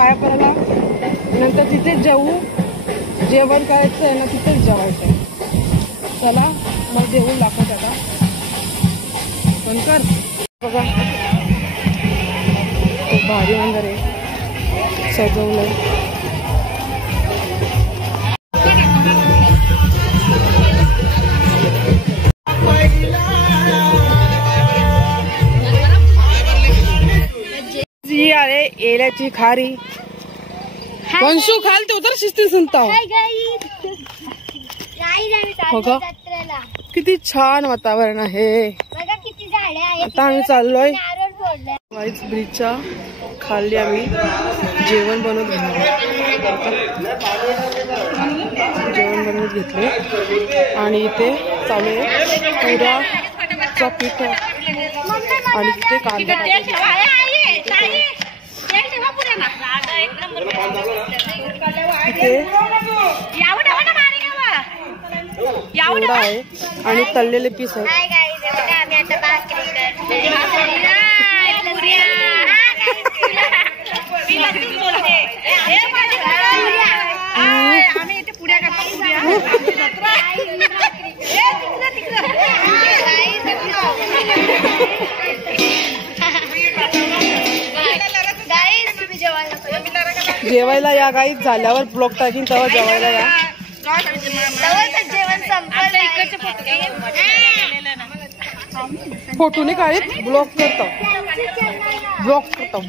पाया पडायला, नंतर तिथेच जेवू. जेवण करायचं आहे ना, तिथेच जेवायचं आहे. चला मग जेवून दाखवत आता. पण कर बघा, खूप भारी मंदिर आहे, सजवलंय. जी आहे एल्याची खारी. वंशू खाल ते उतर शिस्ती सुनता. बघा किती छान वातावरण आहे. आता आम्ही चाललोय वाईस ब्रिजच्या खाली. आम्ही जेवण बनवत घेतले आणि इथे चालू आहे पुऱ्याचा पीठ आणि तिथे कांदा. एवढा आहे आणि तळलेले पीस आहेत. जेवायला या गाईत झाल्यावर ब्लॉग टाकीन तेव्हा जेवायला या. फोटो नाही काढत, ब्लॉग करतो.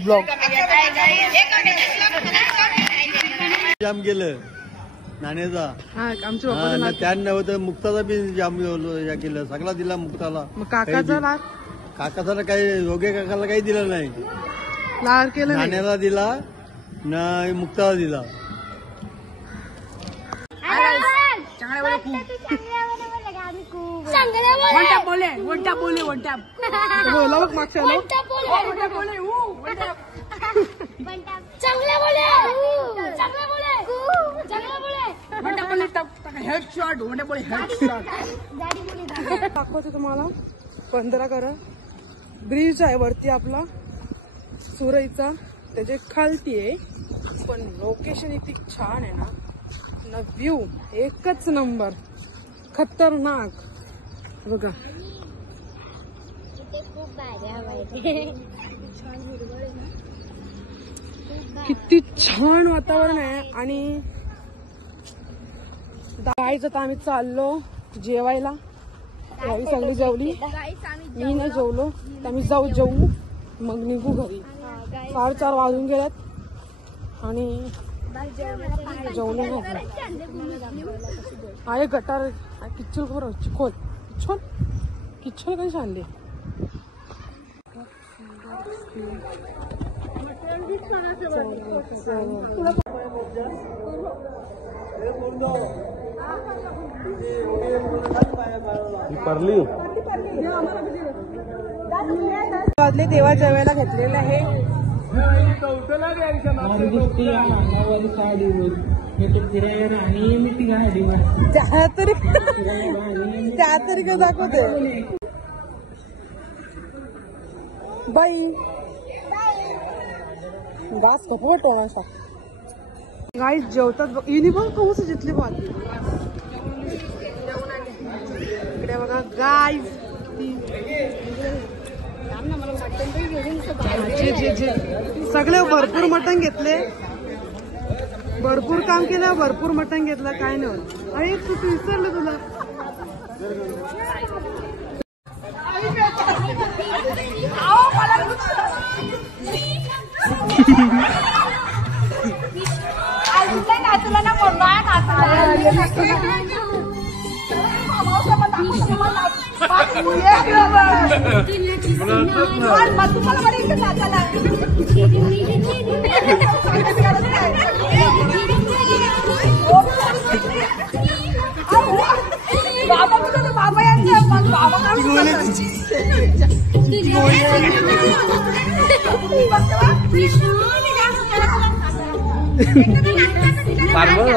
ब्लॉग जाम गेलं नाण्याचा. आमच्या त्यानं होतं मुक्ताचा बी जाम केलं, सगळा दिला मुक्ताला. काकाचा काही योग्य काकाला काही दिलं नाही. लाड केलं, नाण्याला दिला नाही, मुक्ताला दिला. दाखवते तुम्हाला 15 करा ब्रिज आहे वरती आपला सुरईचा, त्याच्या खालती आहे. पण लोकेशन इतकी छान आहे ना, व्ह्यू एकच नंबर, खतरनाक. बघा किती छान वातावरण आहे. आणि गाईच आता आम्ही चाललो जेवायला. गाई सगळी जेवली, मी नाही जेवलो. आम्ही जेवू मग निघू घरी. 4:30 वाजून गेल्यात आणि जेवलो नाही. आहे गटार किच्चल खबर किच्चल कधी आणले. देवा जेवायला घेतलेलं आहे. त्या तरी का दाखवते बाई. गास कपवर टोणाचा गाई जेवतात. युनिफॉर्म कौस जितली बात इकडे बघा गाय. सगळे भरपूर मटण घेतले, भरपूर काम केलं, भरपूर मटण घेतलं. काय नाही होत. अरे तू विसरलं तुला.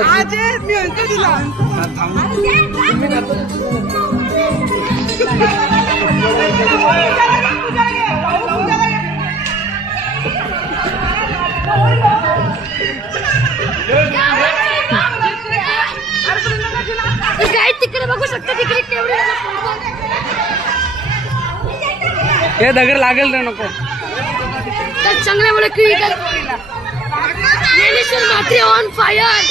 आज मी म्हणतो तुला हे दगड लागेल रे नको चांगल्यामुळे मात्र ऑन फायर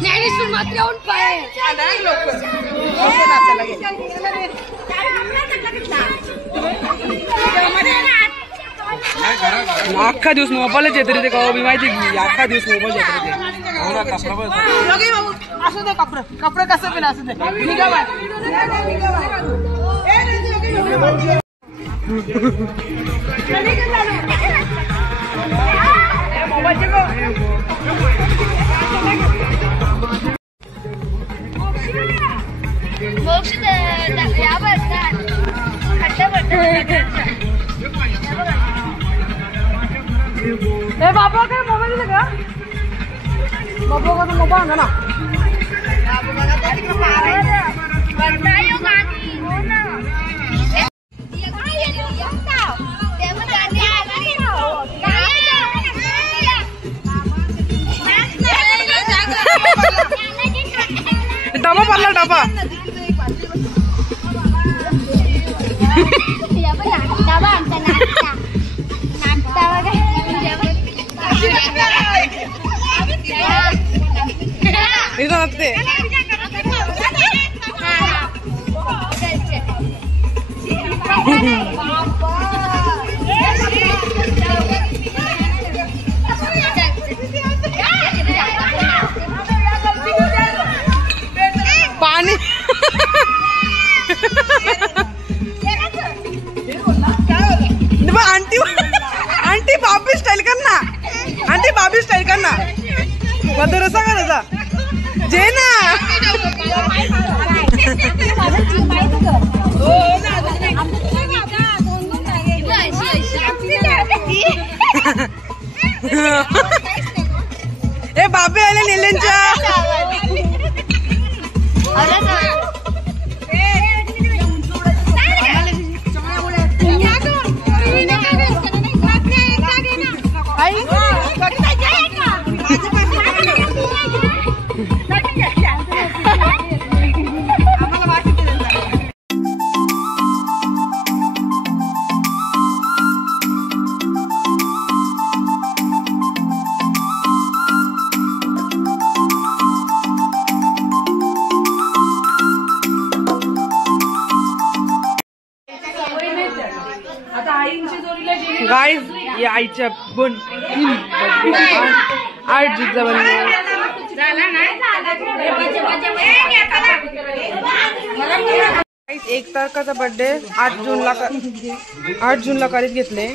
ज्ञानेश्वर मात्र ऑन फायर अख्खा दिवस मोबाईलच येत रे ते का मी माहिती की अख्खा दिवस मोबाईल येत रे असू दे कपडे कसं पण असू दे बाबा काय मोबाईल दिला का बाबा का मोबाईल ना डबा पडला डबा नसते पाणी आंटी आंटी बाबी स्टाईल कर ना आंटी बाबी स्टाईल कर ना मधुर असा करायचा जे ना ए बाबी आले निलेंच्या गाइस ये आईच्या पण 8 जिल्हा बनले गाइस 1 तारखेचा बर्थडे 8 जूनला करीत घेतले